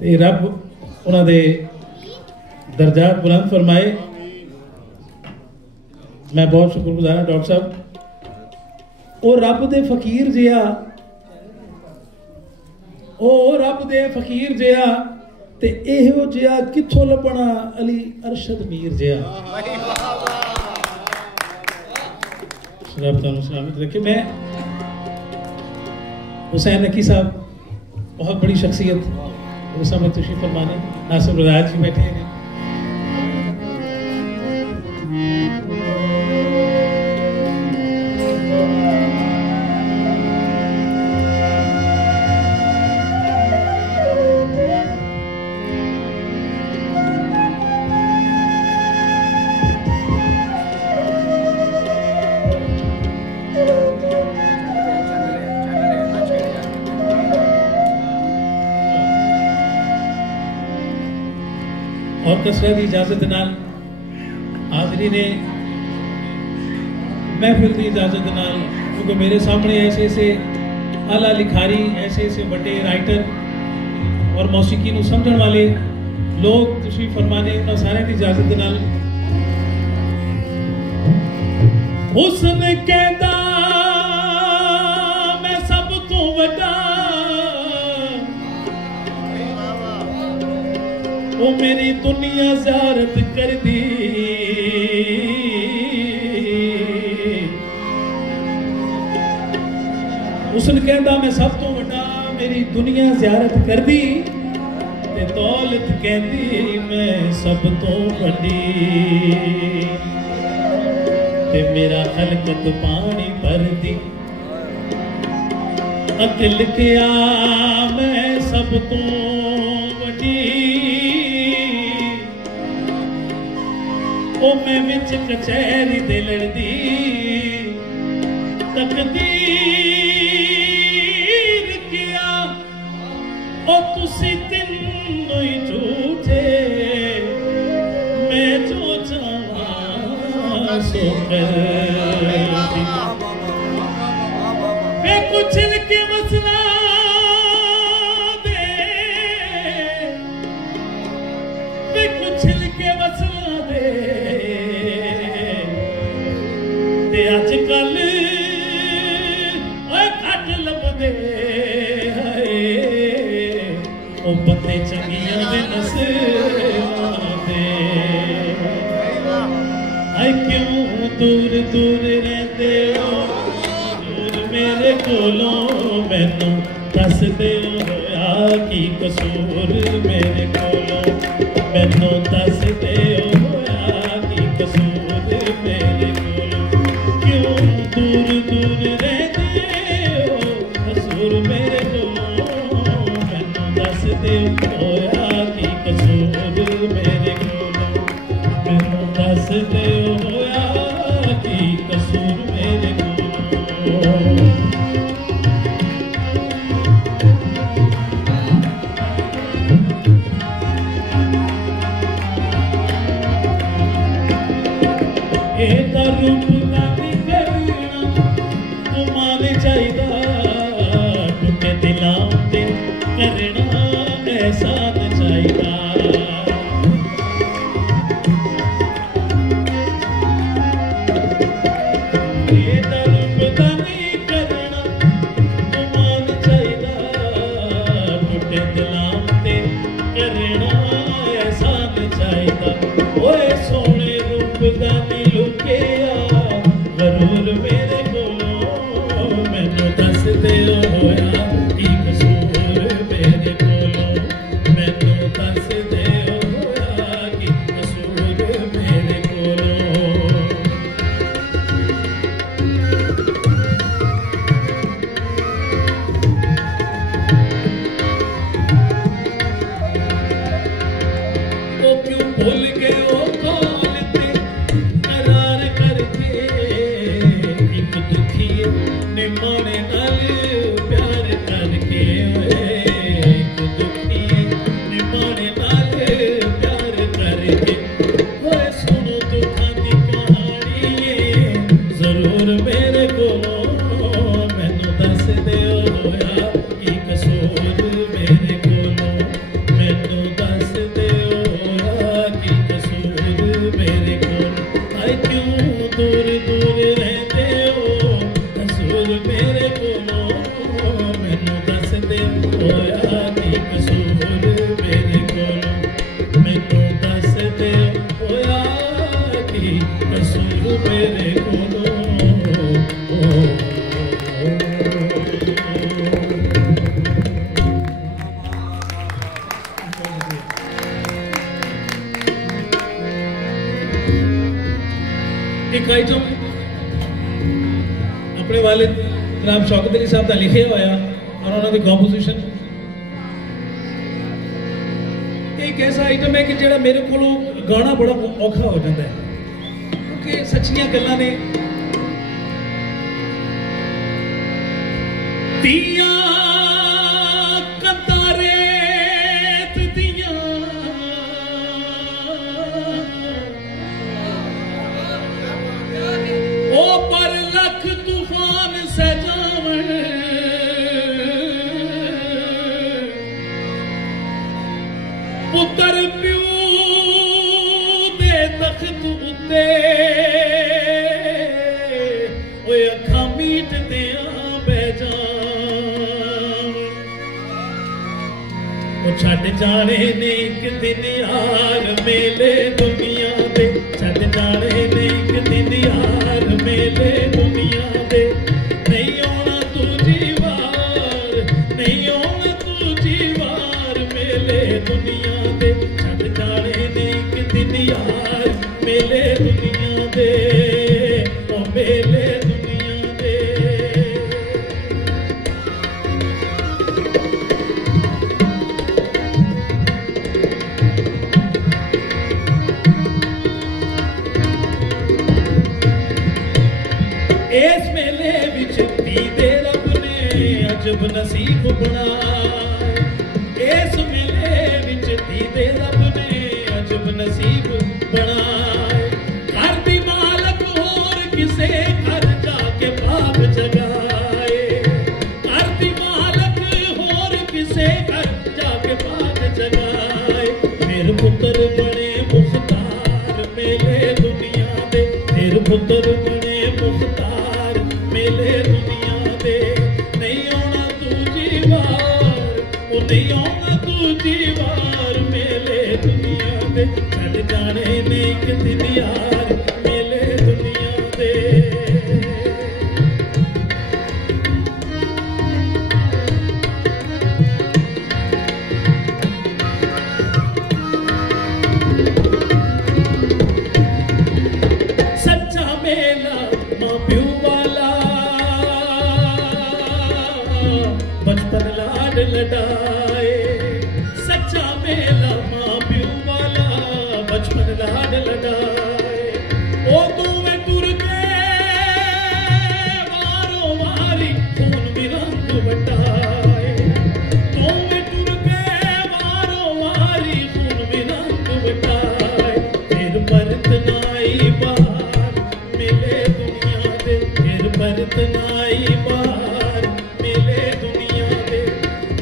ते रब उन्हां दे दर्जात बुलंद फरमाए। मैं बहुत शुक्रगुजार हाँ डॉक्टर साहब। वो रब दे फकीर जिहा, ओ रब दे फकीर जिहा ते इहो जिहा कित्थों लभना अली अरशद मीर जिहा। रब तुहानू सलामत रखे। मैं हुसैन नकी साहब बहुत बड़ी शख्सियत उस समय तशरीफ फरमाने, नासिर बजाज जी बैठे हैं। और कसरत की इजाजत नाल हाजरी ने महफिल की इजाजत नाल, क्योंकि मेरे सामने ऐसे ऐसे आला लिखारी, ऐसे ऐसे बड़े राइटर और मौसीकी नू समझण वाले लोग तशरीफ फरमाने, उन्होंने सारे की इजाजत नाल हुस्न कहदा मैं सब तो वड्डा, वो मेरी दुनिया ज़ियारत कर दी। उसने कहता मैं सब तो वड्डा, मेरी दुनिया ज़ियारत कर दी, ते दौलत कहती मैं सब तो वड्डी, ते मेरा खलकत पानी भर दी। अकल क्या मैं सब तो वड्डी, ओ मैं विच कचहरी दे लड़दी। तकदीर किया ओ तुसी तीनों ही झूठे, मैं जो चाहां सो करदी। वे कुछ के मसला दे, वे कुछ के मसला दे, अजकल घट लभदे ओ बंदे चंगियां दे नस्लां दे। आए क्यों दूर दूर रहंदे हो, दूर मेरे कोलों मैनू दस दे होया की कसूर मेरे कोलों, मैनू दस दे होया की कसूर मेरे कोलों। दूर दूर रहते हो कसूर मेरे कोलों, मैनू दस दे होया की कसूर मेरे कोलों, मैनू दस दे होया की कसूर मेरे कोलों। एक रूप टूटे दिलां ते करना एहसान चाहिदा। ये दरबदानी करना गुमान चाहिदा, टूटे दिलां ते करना एहसान चाहिदा। ओए सोने रूपदानी लुकिया गरूर मेरे कोलों, मैनू दस दे होया की कसूर मेरे कोलों, मैनू दस दे होया की कसूर मेरे कोलों। ओ क्यों भूल गए हो एक आइटम अपने वालिद जनाब शौकत अली साहब का लिखे होया और उन्होंने कंपोजिशन एक ऐसा आइटम है कि जो मेरे को गाना बड़ा औखा हो जाता है क्योंकि सच्चियां गल्लां ने दिया पुत्र प्यू दे तख्त उत्ते ओए अखां मीट दियां बह जान ओ छड्ड जाने ने एक दिन यार मेले दुनिया दे छड्ड जाने ने एक दिन यार मेले दुनिया दे नहीं आना तुझी वार नहीं आना तुझी वार मेले दुनिया यार मेले दुनिया दे ओ मेले दुनिया दे इस मेले विच दीदे रब ने अजब नसीब बनाए इस मेले विच दीदे रब ने अजब नसीब बनाए घर दी मालक होर किसे घर जाके भाग जगाए घर दी मालक होर किसे घर जाके भाग जगाए फिर पुत्र बने मुख्तार मेले दुनिया दे फिर पुत्र बने मुख्तार मेले दुनिया दे नहीं आना तुझी वार ओ नहीं आना तुझी वार मेले दुनिया दे छड्ड जाने ने एक दिन यार मेले दुनिया दे सच्चा मेला मां प्यू वाला बचपन लाड लडाए सच्चा मेला मां प्यू वाला बचपन लाड लडाए ओ तू मैं टुर के वारो वारी खून भी रंग बटाए तू मैं टुर के वारो वारी खून भी रंग बटाए फिर परत नाई बाहर मिले दुनिया दे फिर परत नाई बाहर मिले दुनिया दे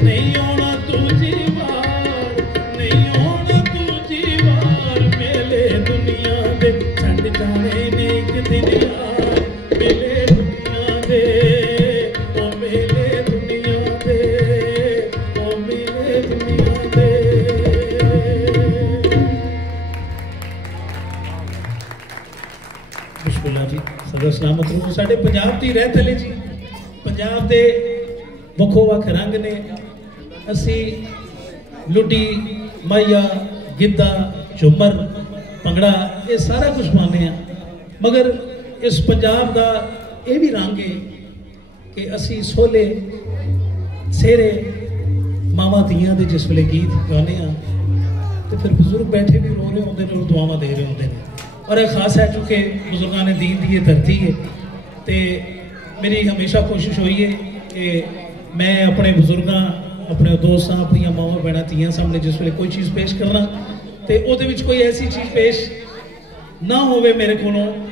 नहीं आना तुझी वार नहीं आना तुझी वार मेले दुनिया दे छड्ड जाने ने एक दिन यार मेले दुनिया दे ओ मेले दुनिया दे ओ मेले दुनिया दे बिस्मिल्लाह जी सदा सलामत रहो साडे पंजाब दी रहत ले जी पंजाब दे वखो वख रंग ने असी लुडी माइया गिद्दा झूमर भंगड़ा ये सारा कुछ पाने हैं मगर इस पंजाब का यह भी रंग है कि असी सोले सेरे मावा धियां दे जिस वेले गीत गाने तो फिर बुजुर्ग बैठे भी रो रहे होंगे और दुआवां दे रहे होंगे और यह खास है चूँकि बुजुर्गों ने दीन दी धरती है तो मेरी हमेशा कोशिश हुई है कि मैं अपने बुजुर्गों अपने दोस्तों अपन मावा भैन धियां सामने जिस वे कोई चीज़ पेश करना तो वो कोई ऐसी चीज़ पेश ना हो मेरे को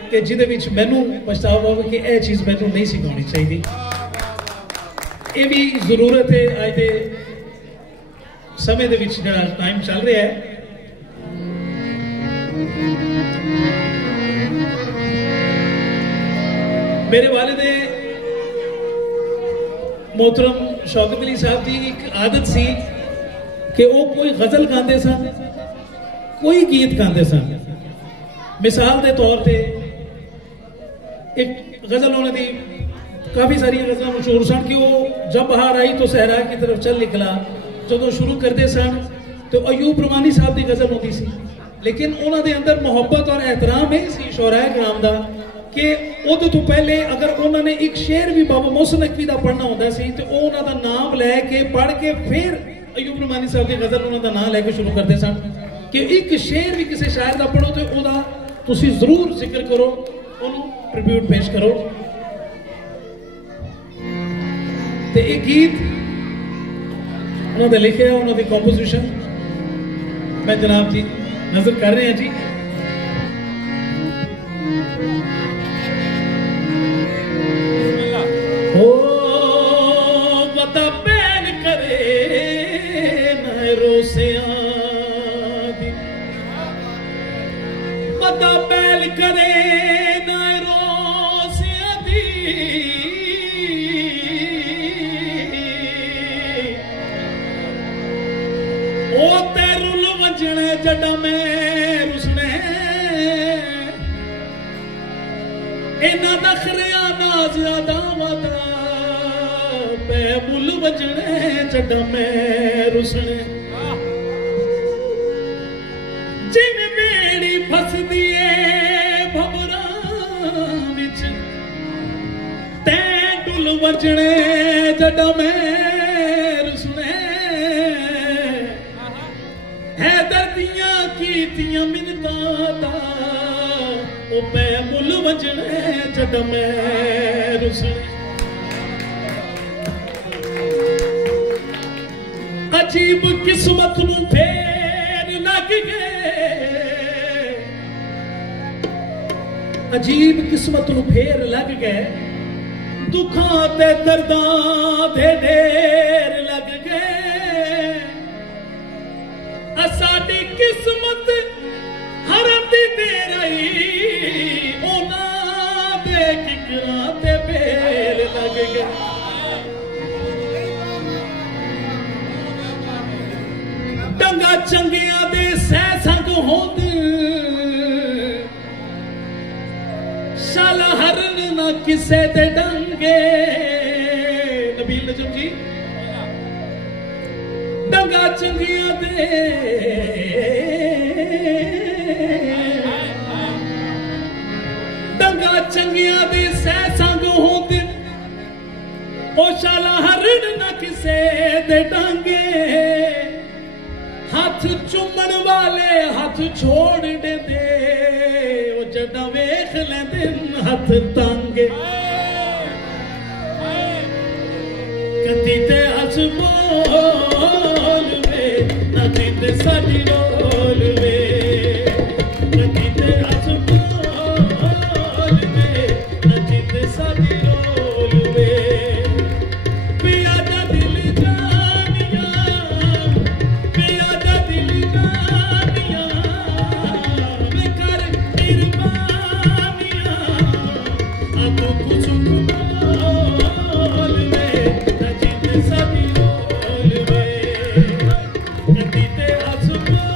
कि जिदे विच मैनू पछतावा हो कि यह चीज़ मैनू नहीं सिखानी चाहिए ये भी जरूरत है अज के समय दे विच जिहड़ा टाइम चल रहा है मेरे वालिद मोहतरम शौकत अली साहब की एक आदत सी कि वो कोई गज़ल गाते सन कोई गीत गाते सन मिसाल के तौर पर एक गज़ल उन्होंने काफ़ी सारी गज़ल मशहूर सन कि वो जब बाहर आई तो सहरा की तरफ चल निकला जो शुरू करते सन तो अयूब रुमानी साहब की गज़ल होती सी लेकिन उन्होंने अंदर मुहब्बत और एहतराम यही सी शोराए कराम का कि उदों तो पहले अगर उन्होंने एक शेर भी बाबा मोहसिन नकवी का पढ़ना होता सी तो उन्होंने नाम लैके पढ़ के फिर अयूब रुमानी साहब की गज़ल उन्होंने नाम लैके शुरू करते सन कि एक शेर भी किसी शायर का पढ़ो तो उदा तुसी जरूर जिक्र करो, उन्होंने ट्रिब्यूट पेश करो। तो एक गीत उन्होंने लिखे, उन्होंने कंपोजिशन मैं जनाब जी नजर कर रहे हैं जी। हो बता बैन करे न रोसिया दी, बता बैल करे न रोसिया दी, ओ तेरुल वजने जड़ा में रुसने इना नखरिया ना ज्यादा वादा पे बुल वजने जड़ा में रुसने जिन बेड़ी फस दिए भवरा विच तै डुल वजने जड़ा में रुसने है दर्दियां कीतियां मिन्नतां दा ओ पै मुल वजने जद मैं रुसने अजीब किस्मत नू फेर लग गए, अजीब किस्मत नू फेर लग गए, दुखां ते दर्दां दे ढेर लग गए, साडी किस्मत हरम दी देर आई, ओना दे किकरां ते बेल लग गए। डंगा चंगियां दे सह संग होंदे, शाला हरन ना किसे दे डंगे। नबील नजम जी डंगा चंगियां दे डंगा चंगियां दे सह संग होंदे, ओ शाला हरन ना किसे दे डंगे। हाथ चुमन वाले हाथ छोड़ दे, ओ जड़ा वेख लेंदे हाथ तंगे। कदी ते हस बोल वे नदी ते साडी रोल वे, कदी ते हस बोल वे नदी ते साडी रोल वे। पिया दा दिल जानिया, पिया दा दिल जानिया, वे कर कुर्बानिया, अब कुछ बोल वे नदी ते साडी रोल वे, कदी ते हस बोल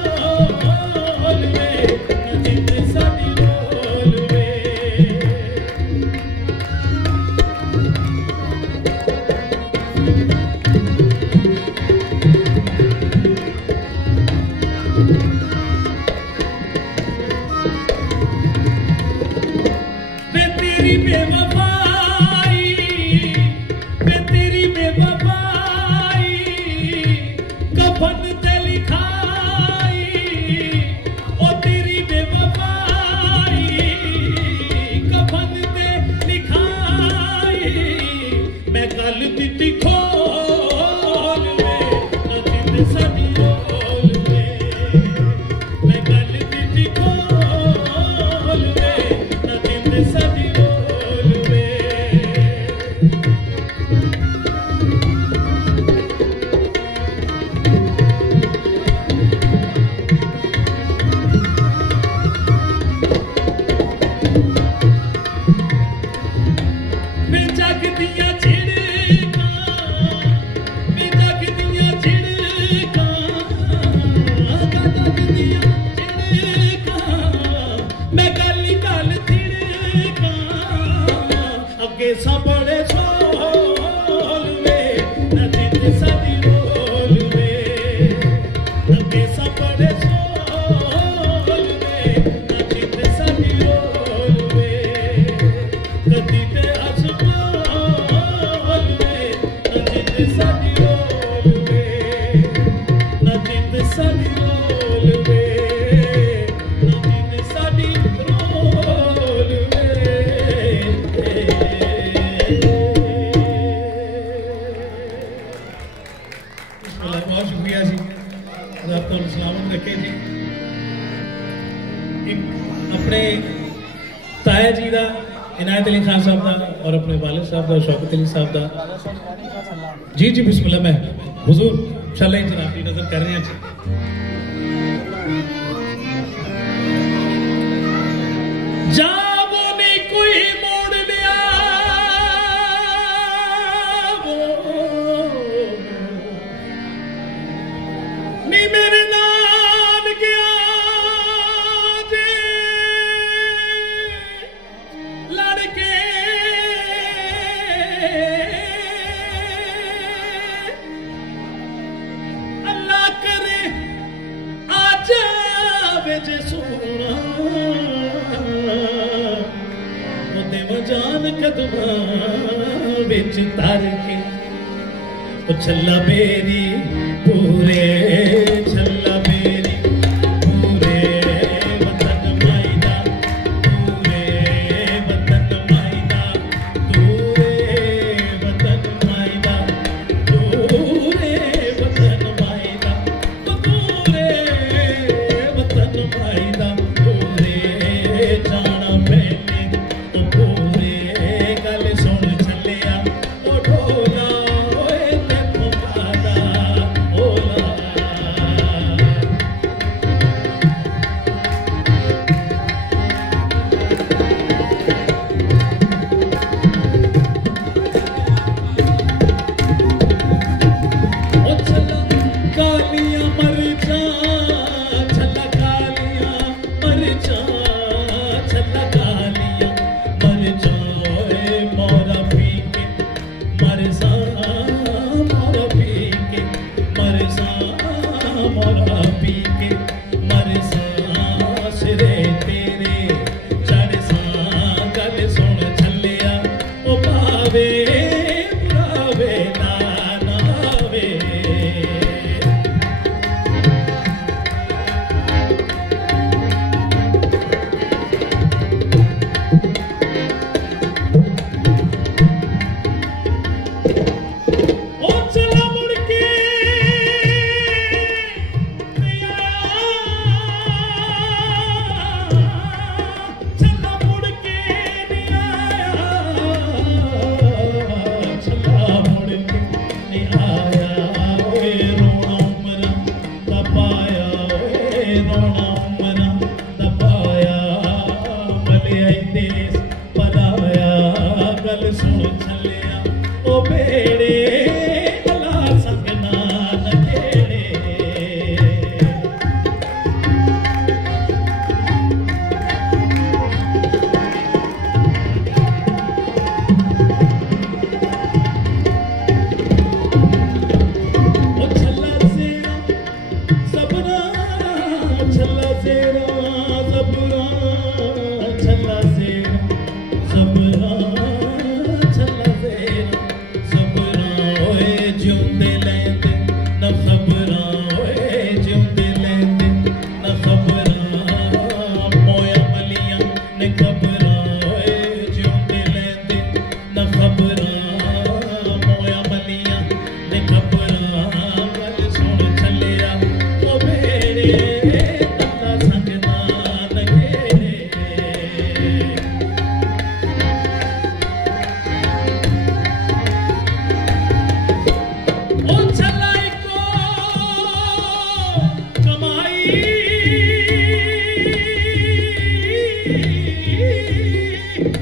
ना जिंद साडी रोल वे ना जिंद साडी रोल वे बहुत शुक्रिया जी रब तुहानू सलामत रखे जी अपने ताया जी का इनायत अली खान साहब का और अपने वालिद साहब का शौकत अली साहब का जी जी बिस्मिल्लाह मैं हुजूर इंशाअल्लाह जनाब की नजर कर रहे हैं जी जावो नहीं कोई मोड़ लिया नी मेरे नाल गया लड़के अल्लाह करे आज जे सोना देव जान कदमा बिच तर के छल्ला बेरी पूरे छल्ला बेरी पूरे वतन मायदा पूरे वतन मायदा पूरे वतन मायदा पूरे वतन मायदा पूरे वतन मायदा पूरे जाना पहले तो पूरे गल सुन चलिया ओ ढोला ओए ते पुकारा ओला ओ छल्ला कालियां मरचा छल्ला कालियां मरचा छल्ला कालियां मरचा ओए मोरा पी के मरसा मोरा पी के मरसा मोरा पी के मरसा सिरे तेरे चढ़सा गल सुन छलिया ओ पावे बुरावे ना नावे ओ चला मुड़ के चला मुड़ के नहीं आया चला मुड़ के नहीं आया ओए रोना उमरा दबाया ओए रोना उमरा दबाया भले देश पराया गल सुन छलिया ओ बेड़े अला संगना नखेड़े ओ छल्ला सेरा सबरा छल्ला सेरा सबरा छल्ला सेरा सबरा छल्ला सेरा सबरा ओए जिउंदे लैंदे न खबरा ओए जिउंदे लैंदे न खबरा मोया मलियां ने खबरा ओए जिउंदे लैंदे न खबरा मोया मलियां ने खबरा गल सुन छलिया ओ बेड़े अल्लाह संगना नखेड़े ओ छलाई को कमाई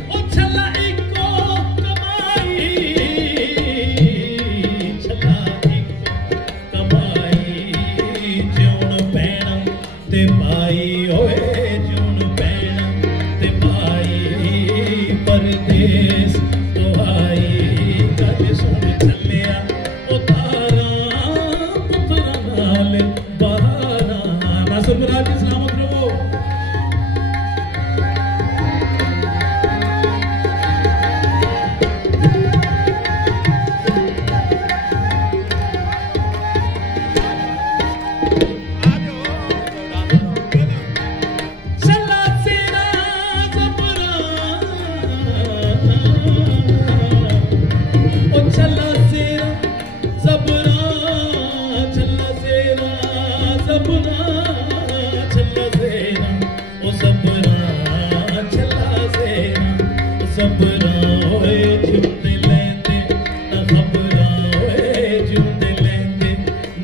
ओ छलाई को कमाई छलाई को कमाई जिउण पैणा ते सेना सबरा छल्ला सेना ओ सबरा छल्ला सेना सबरा होए झुंडे लेंदे ना खबरा होए झुंडे लेंदे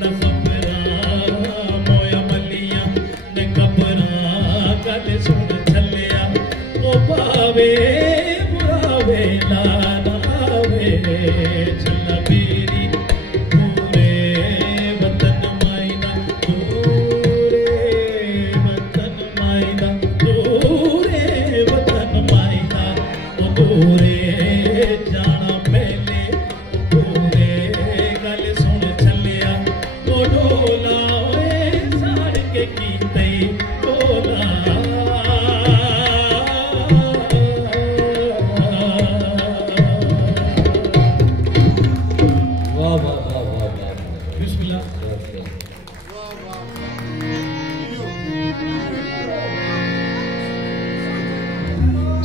ना खबरा मोया मलिया ने कबरा गल सुन छलिया ओ पावे बुरावे लाना वे छल्ला मेरी पूरे वतन मायना पूरे वतन मायना पूरे वतन मायना ओ पूरे जाना पहले पूरे गल सुन छलिया ओ ढोला ओए साड़ के कीते ढोला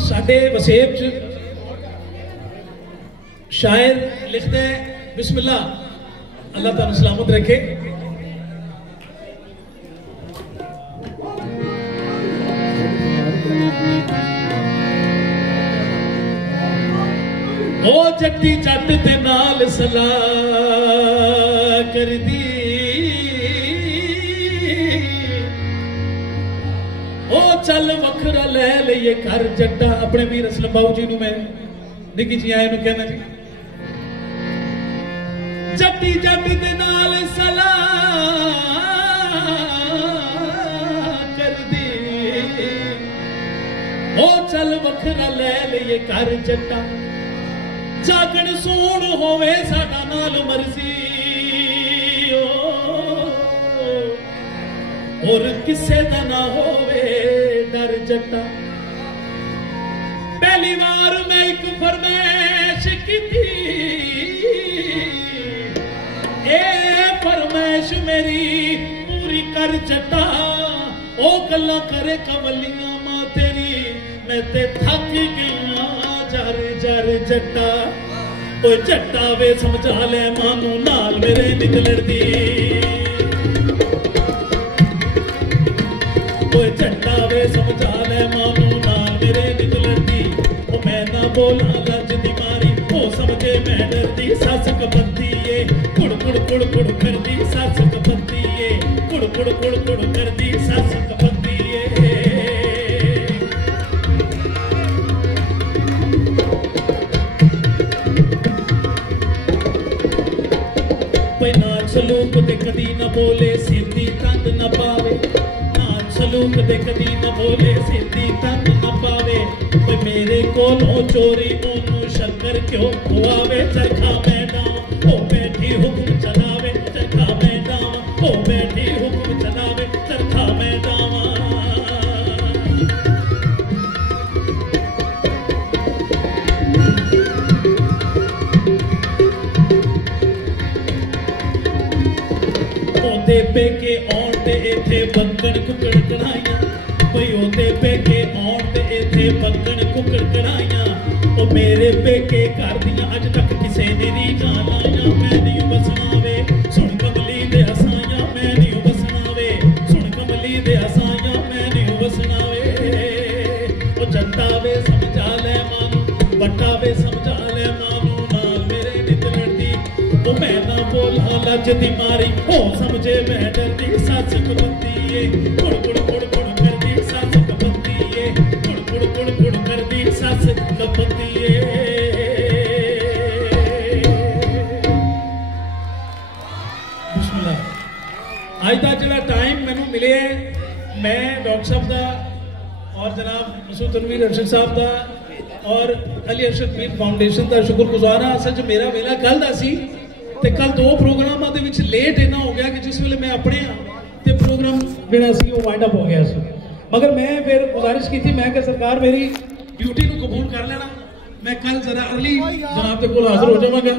साडे वसेब च शायर लिखते हैं बिस्मिल्लाह अल्लाह ताला सलामत रखे। ओ जट्टी जट दे नाल सलाह कर दी ओ चल वखरा ले लईए घर जट्टा अपने वीर असलम बाबू जी मैं निकी जी आए कहना जी जट्टी जट दे नाल सलाह कर दी ओ चल वखरा ले लईए घर जट्टा जागण सोण होवे साडा नाल मर्जी और किसे दा ना होवे डर जट्टा पहली बार मैं एक फरमाइश की थी ए फरमाइश मेरी पूरी कर जट्टा ओ गल्ला करे कवलियां मां तेरी मैं ते थक गईया जर जर जट्टा ओ जट्टा वे समझा ले मानू नाल मेरे निकलण दी झंडा वे समझा ले मानू नाल मेरे निकलण दी ओ मैं ना बोला लज दी मारी ओ समझे मैं डरदी सस कपत्ती ए कुड़ कुड़ कुड़ कुड़ करदी सस कपत्ती ए कुड़ कुड़ कुड़ कुड़ करदी सस कपत्ती ए कोई ना सलूक ते कदी ना बोले सीधी तंद ना पावे सलूक दे कदी न बोले सीधी तन न पावे कोई मेरे कोलों चोरी ओनू शक्कर क्यों खुआवे चरखा मैं डावा ओ बैठी हुक्म चलावे चरखा मैं डावा ओ बैठी हुक्म चलावे चरखा मैं डावा ओदे पेके आउण ते इथे बंगण कुकड़ कढ़ाइया कोई ओदे पेके आउण ते इथे बंगण कुकड़ कढ़ाइया ओ मेरे पेके घर दियां अज तक किसे ने नहीं जानाया मैं नहीं बसना वे सुन कमली दे हसाइया मैं नहीं बसना वे सुन कमली दे हसाइया मैं नहीं बसना वे ओ जट्टा वे समझा ले मानू बट्टा वे समझा ले मानू नाल मेरे निकलण दी ओ मैं ना बोला लज दी मारी ओ समझे मैं डरदी सच कपत्ती ए कुड़ कुड़ कुड़ कुड़ करदी सच कपत्ती ए कुड़ कुड़ कुड़ कुड़ करदी सच कपत्ती ए बिस्मिल्लाह आज दा जिहड़ा टाइम मैनू मिले मैं डॉक्टर साहब दा और जनाब मसूद तनवीर अरशद साहब दा और अली अरशद मीर फाउंडेशन दा शुक्रगुजार हां। असल च मेरा वेला कल दा सी ते कल दो प्रोग्रामां दे विच लेट इन्ना हो गया कि जिस वेले मैं अपने ते प्रोग्राम जिहड़ा सी वो वाइंड अप हो गया सी मगर मैं फिर गुजारिश की थी मैं कि सरकार मेरी ड्यूटी को कबूल कर लेना मैं कल जरा अर्ली जनाब के कोल हाजिर हो जावांगा।